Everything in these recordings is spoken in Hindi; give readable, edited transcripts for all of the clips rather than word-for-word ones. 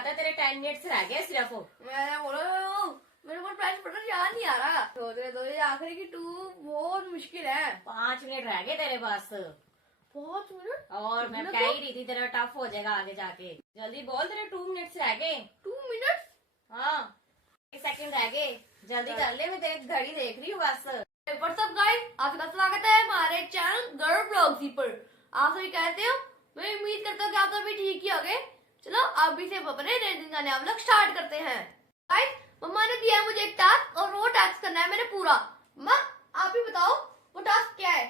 पता है तेरे 10 मिनट्स रह गए सिर्फ। मैंने बोला मेरे को प्राइस बटन याद नहीं आ रहा। सोच रहे तो ये आखिरी की 2 बहुत मुश्किल है। 5 मिनट रह गए तेरे पास। 5 मिनट और मैं कह ही रही थी तेरा टफ हो जाएगा आगे जाके। जल्दी बोल, तेरे 2 मिनट्स रह गए। 2 मिनट? हाँ 1 सेकंड रह गए, जल्दी कर ले, मैं तेरी घड़ी देख रही हूँ बस। व्हाट्सअप गाइस, आपका स्वागत है हमारे चैनल गर्ल ब्लॉग्स पर। आप सभी कहते हो, मैं उम्मीद करता हूँ कि आप सभी ठीक ही होंगे। चलो अभी से अपने नए दिन का नया व्लॉग स्टार्ट करते हैं। गाइस, मम्मा ने दिया है मुझे एक टास्क और वो टास्क करना है मैंने पूरा। मम्मा आप ही बताओ वो टास्क क्या है?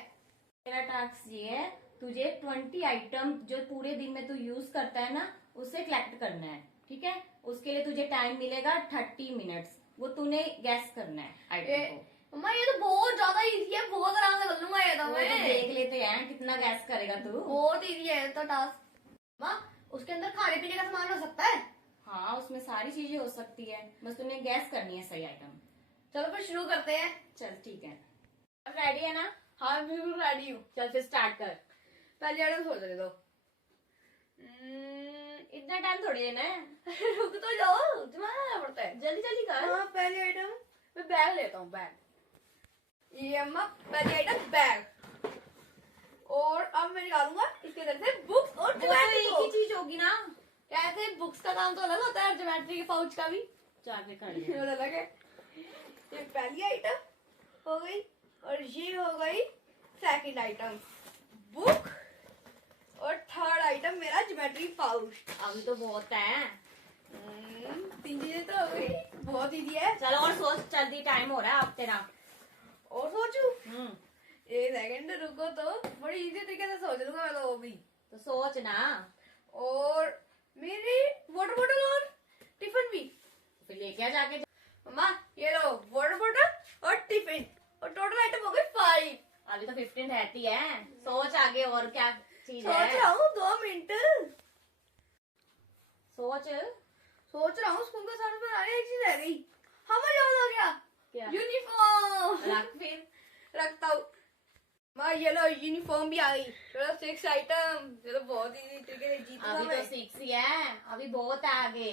तेरा टास्क ये है, तुझे 20 आइटम जो पूरे दिन में तू यूज करता है ना, उससे कलेक्ट करना है। ठीक है, उसके लिए तुझे टाइम मिलेगा 30 मिनट्स। वो तूने गैस करना है आइटम को। मम्मा ये तो बहुत ज्यादा इजी है, बहुत आराम से कर लूंगा ये तो वो मैं। तो देख लेते हैं कितना गैस करेगा तू। बहुत इजी है तो टास्क। मम्मा उसके अंदर खाने पीने का सामान हो सकता है? हाँ उसमें सारी चीजें हो सकती है, बस तूने गैस करनी है सही आइटम। चलो फिर शुरू करते हैं। चल ठीक है, अब रेडी है ना? हाँ बिल्कुल रेडी हूँ। चल फिर स्टार्ट कर। पहले आइटम सोच ले दो। इतना टाइम थोड़ी देना है, रुक तो जाओ, दिमाग पड़ता है। जल्दी जल्दी कर। हाँ पहली आइटम मैं बैग लेता हूँ, बैग। ये अम्मा पहली आइटम बैग। और अब मैं निकालूंगा इसके अंदर से बुक्स और वो तो एक ही चीज होगी ना। कैसे? बुक्स का काम तो अलग होता है, ज्योमेट्री के पाउच का भी जाके कर ले। और अलग है। ये पहली आइटम हो गई और ये हो गई सेकंड आइटम बुक। और थर्ड आइटम मेरा ज्योमेट्री पाउच। अभी तो बहुत है। 3 चीजें तो हो गई, बहुत इजी है। चलो और सोच, जल्दी टाइम हो रहा है अब तेरा। और सोचू? एक सेकंड रुको, तो बड़ी इजी तरीके से सोच लूंगा मैं तो वो भी। तो सोच ना। और मेरी वाटर बोतल और टिफिन भी। फिर लेके आ जाके। मम्मा ये लो वाटर बोतल और टिफिन, और टोटल आइटम हो गई 5। अभी तो 15 रहती है, सोच आगे और क्या चीज सोच है। रहा हूँ 2 मिनट सोच। सोच रहा हूँ। स्कूल का सारा बनाने एक चीज रह गई। हाँ मुझे याद आ गया, क्या? यूनिफॉर्म। रख फिर। रखता हूँ। माँ ये लो यूनिफॉर्म भी आ गई। चलो 6 आइटम। चलो बहुत ही तरीके से जीतूंगा अभी मैं। तो 6 ही है, अभी बहुत है आगे।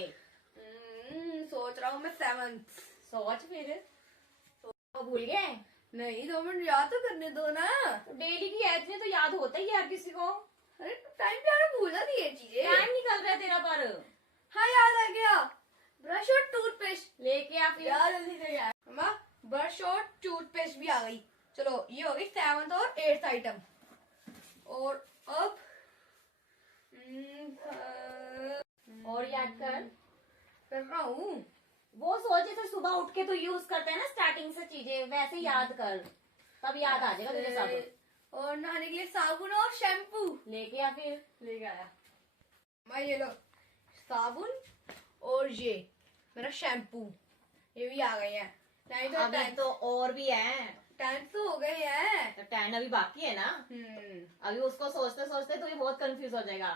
सोच रहा हूँ मैं 7। सोच फिर। तो भूल गए? नहीं 2 मिनट याद तो करने दो ना। तो डेली की है, इतने तो याद होता ही है हर किसी को। अरे टाइम पे आना भूल जाती है चीजें। टाइम निकल रहा है तेरा पर। हाँ याद आ गया, ब्रश और टूथपेस्ट लेके आ फिर। यार जल्दी से यार। मम्मा ब्रश और टूथपेस्ट भी आ गई। चलो ये हो गई 7th और 8th आइटम। और अब और याद कर रहा हूँ। वो सोचे थे सुबह उठ के तो यूज करते हैं ना स्टार्टिंग से चीजें, वैसे याद कर, तब याद आ जाएगा तुझे सब। और नहाने के लिए साबुन और शैम्पू लेके आ फिर। लेके आया। मैं ये लो साबुन और ये मेरा शैम्पू, ये भी आ गए हैं। अभी तो और भी है। 10 तो हो गए हैं। तो 10 अभी बाकी है ना। अभी उसको सोचते सोचते तो ये बहुत कंफ्यूज हो जाएगा।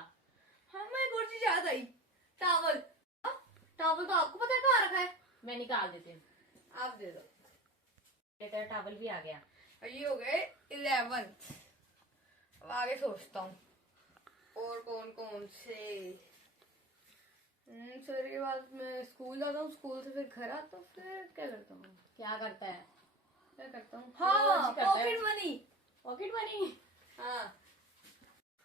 हाँ मैं एक और चीज याद आई, टॉवल। टॉवल तो आपको पता है कहाँ रखा है? मैं निकाल देती हूँ, आप दे दो। तेरा टॉवल भी आ गया। और ये हो गए 11th। अब आगे सोचता हूँ और कौन कौन से। सवेरे के बाद मैं स्कूल जाता हूँ, स्कूल से फिर घर आता हूँ, फिर क्या करता हूँ? क्या करता है? क्या करता हूँ? रोज हाँ ही करता है। Pocket money. Pocket money. हाँ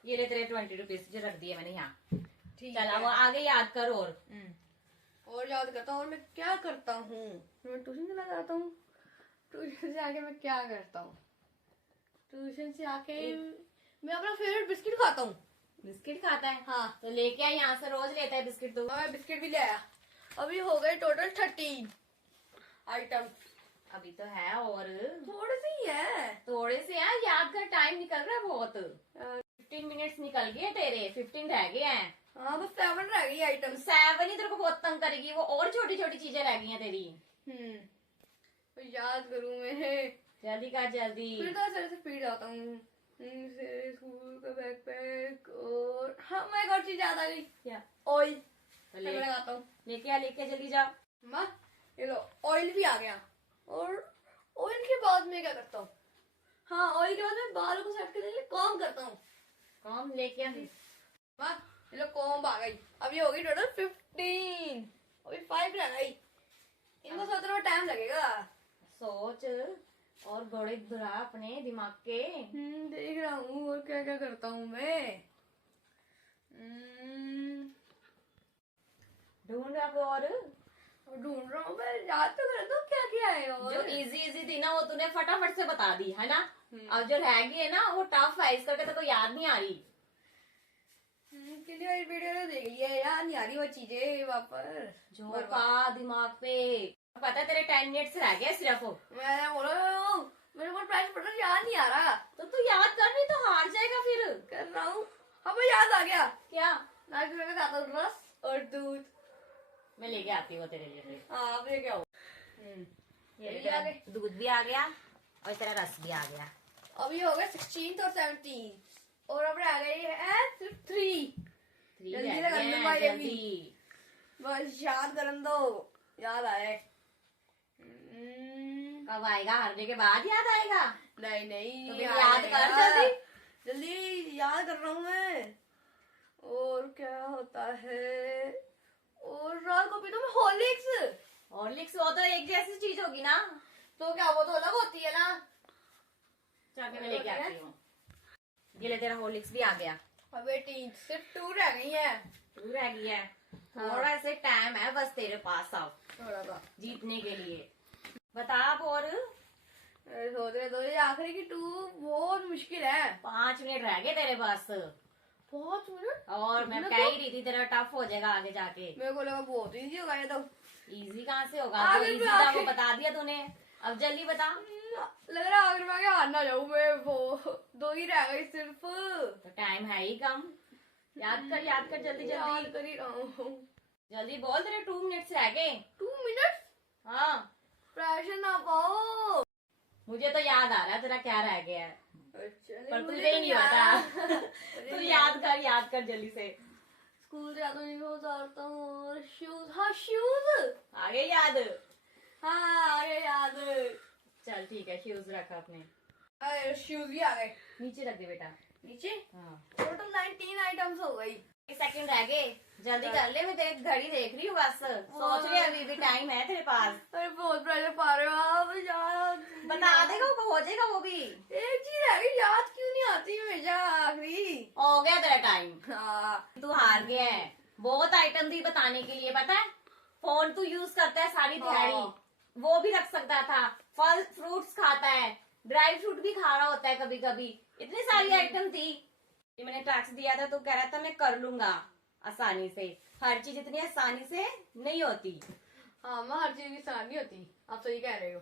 ये ले तेरे 20 रुपीज जो रख दिए मैंने यहाँ। ठीक चल है। अब आगे याद कर। और याद करता हूँ। और मैं क्या करता हूँ? मैं ट्यूशन चला जाता हूँ। ट्यूशन से आके मैं क्या करता हूँ? ट्यूशन से आके मैं अपना फेवरेट बिस्किट खाता हूँ। बिस्किट खाता है? हाँ तो लेके आ, यहाँ से रोज लेता है बिस्किट तू। मैं बिस्किट भी ले आया। अभी हो गए टोटल 13 आइटम। अभी तो है और थोड़े से ही है। थोड़े से यार, याद कर, टाइम निकल रहा है बहुत। 15 मिनट्स निकल गए तेरे, 15 रह गए हैं। हाँ बस 7 रह गई आइटम। 7 ही तेरे को बहुत तंग करेगी, वो और छोटी छोटी चीजें रह गई हैं तेरी। तो याद करूँ मैं। जल्दी कर जल्दी। फिर तो सर से पीट जाता हूँ। स्कूल का बैकपैक। और हाँ मैं एक और चीज याद आ गई। क्या? ऑयल। तो मैं लगाता हूँ। लेके आ, लेके जल्दी जा। माँ ये लो ऑयल भी आ गया। और ऑयल के बाद मैं क्या करता हूँ? हाँ ऑयल के बाद मैं बालों को सेट करने के लिए कॉम्ब करता हूँ। कॉम्ब लेके आ। माँ ये लो कॉम्ब आ गई। अब ये होगी टोटल 15। में टाइम लगेगा। सोच और गणित बढ़ा अपने दिमाग के। देख रहा हूँ और क्या क्या करता हूँ मैं। ढूंढ अब और ढूंढ रहा हूँ मैं, याद तो कर दो क्या क्या है। और जो इजी इजी थी ना वो तूने फटाफट से बता दी है ना। अब जो रह गई है ना वो टफ है, इस करके तो कोई याद नहीं आ रही। कितनी बारी वीडियो तो देख लिया है यार, नहीं आ रही वो चीजें वापस। जोर पा दिमाग पे। पता है तेरे 10 मिनट्स रह गए सिर्फ। मैं बोला मेरे को प्राइस पता याद नहीं आ रहा। तो तू याद कर, नहीं तो हार जाएगा फिर। कर रहा हूँ, हमें याद आ गया। क्या? नाक में खाता हूँ रस और दूध। मैं लेके आती हूँ तेरे लिए फिर। हाँ आप लेके आओ। ये ये आ तेरा गए। दूध भी आ गया और तेरा रस भी आ गया। अभी हो गए 16 और 17 और अब रह गई है सिर्फ 3। 3 जल्दी रह लगा गए लो हैं, भाई जल्दी। बस याद करन दो, याद आए। कब आएगा? हारने के बाद याद आएगा? नहीं नहीं, तो फिर याद कर जल्दी। जल्दी याद कर रहा हूँ मैं। और क्या होता है, और रात को पीता हूँ हॉर्लिक्स। हॉर्लिक्स वो तो एक जैसी चीज होगी ना। तो क्या वो तो अलग होती है ना। चाबी मैं लेके आती हूँ। ये ले तेरा हॉर्लिक्स भी आ गया। अब 18 सिर्फ 2 रह गई है। तू रह गई है। हाँ। थोड़ा से टाइम है बस तेरे पास अब थोड़ा सा जीतने के लिए। बता अब और। सोच रहे तो ये आखिरी की 2 बहुत मुश्किल है। 5 मिनट रह गए तेरे पास। 5 मिनट? और मैं कह ही रही थी तेरा टफ हो जाएगा आगे जाके। मेरे को लगा बहुत इजी होगा ये तो। इजी कहाँ से होगा? जो आगे इजी में था आगे। वो बता दिया तूने। अब जल्दी बता। लग रहा है आखिर में आगे हार ना जाऊं मैं। वो 2 ही रह गई सिर्फ। तो टाइम है ही कम। याद कर जल्दी याद जल्दी। कर ही रहा हूँ। जल्दी बोल, तेरे 2 मिनट्स रह गए। 2 मिनट? हाँ प्रेशर ना पाओ। मुझे तो याद आ रहा है तेरा क्या रह गया है, अच्छा, पर मुझे तुझे ही तो नहीं याद- पता। मुझे तू नहीं याद कर जल्दी से। स्कूल जाता नहीं मैं उतारता हूँ। और शूज, हाँ शूज। आगे याद। हाँ आगे याद। चल ठीक है, शूज रख अपने अरे शूज भी आ गए नीचे रख दे बेटा। नीचे। हाँ टोटल 19 आइटम्स हो गई। 1 सेकंड रह गए, जल्दी कर ले। मैं तेरी घड़ी देख रही हूँ बस। सोच रही अभी भी टाइम है तेरे पास। अरे बहुत प्रेशर पा रहे हो आप यार। बता देगा वो, हो जाएगा वो भी। एक चीज है कि याद क्यों नहीं आती हमेशा आखिरी। हो गया तेरा टाइम। हाँ तू हार गया है। बहुत आइटम थी बताने के लिए, पता है। फोन तू यूज करता है सारी दिहाड़ी, हाँ। वो भी रख सकता था। फल फ्रूट्स खाता है, ड्राई फ्रूट भी खा रहा होता है कभी कभी। इतनी सारी आइटम थी। ये मैंने टैक्स दिया था तो कह रहा था मैं कर लूंगा आसानी से। हर चीज इतनी आसानी से नहीं होती। हाँ मैं हर चीज की आसान नहीं होती, आप सही कह रहे हो।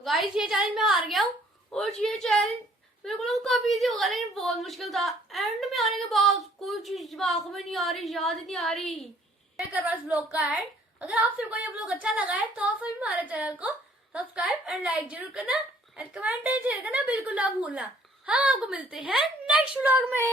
गाइस ये चैलेंज मैं हार गया हूँ और ये चैलेंज मेरे को लगा काफी इजी होगा लेकिन बहुत मुश्किल था। एंड में आने के बाद कोई चीज दिमाग में नहीं आ रही, याद नहीं आ रही। मैं कर रहा हूँ इस ब्लॉग का एंड। अगर आप सबको ये ब्लॉग अच्छा लगा है तो आप सभी हमारे चैनल को सब्सक्राइब एंड लाइक जरूर करना एंड कमेंट एंड शेयर करना बिल्कुल ना भूलना। हम आपको मिलते हैं नेक्स्ट ब्लॉग में।